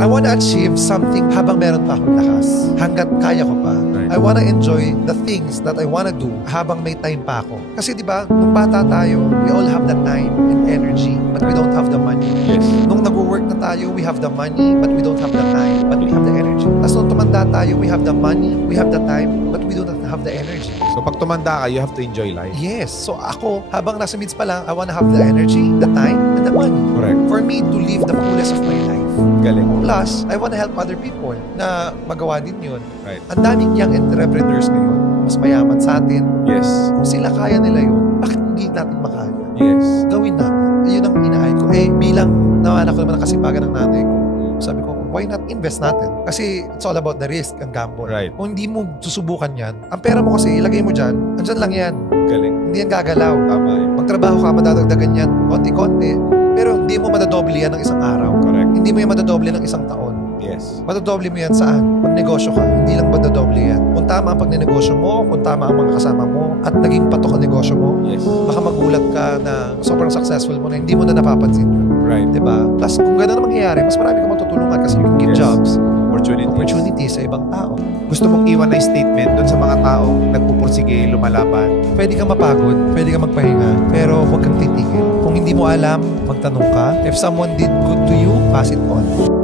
I wanna achieve something habang meron pa akong lakas. Hanggat kaya ko pa. Right. I wanna enjoy the things that I wanna do habang may time pa ako. Kasi di ba, nung bata tayo, we all have the time and energy, but we don't have the money. Yes. Nung nag-work na tayo, we have the money, but we don't have the time, but we have the energy. Tapos nung tumanda tayo, we have the money, we have the time, but we don't have the energy. So pag tumanda ka, you have to enjoy life. Yes. So ako, habang nasa mids pa lang, I wanna have the energy, the time, and the money. Correct. For me to live the fullest of my life. Galing. Plus, I wanna help other people na magawa din yun. Right. Ang daming young entrepreneurs ngayon, mas mayaman sa atin. Yes. Kung sila kaya nila yun, bakit hindi natin makaya? Yes. Gawin natin. Yun ang inaay ko. Bilang nawanak ko naman ang kasipagan ng nanay ko, sabi ko, why not invest natin? Kasi it's all about the risk and gamble. Right. Kung hindi mo susubukan yan, ang pera mo kasi, ilagay mo dyan, andyan lang yan. Galing. Hindi yan gagalaw. Tama yun. Magtrabaho ka, madadagdagan yan, konti-konti. Pero hindi mo madadoble yan ng isang araw. Correct. Hindi mo yan madadoble ng isang taon. Yes. Madadoble mo yan saan? Pag negosyo ka, hindi lang madadoble yan. Kung tama ang pagnenegosyo mo, kung tama ang mga kasama mo, at naging patok ang negosyo mo, Yes. baka magulat ka na sobrang successful mo na hindi mo na napapansin yun. Right. Diba? Plus, kung gano'n ang mangyayari, mas marami kang matutulungan kasi you can give Yes. jobs, Opportunities. sa ibang tao. Gusto mong iwan na statement doon sa mga taong nagpupursige, lumalaban. Pwede kang mapagod, pwede kang magpahinga, pero huwag kang titigil. Kung hindi mo alam, magtanong ka. If someone did good to you, pass it on.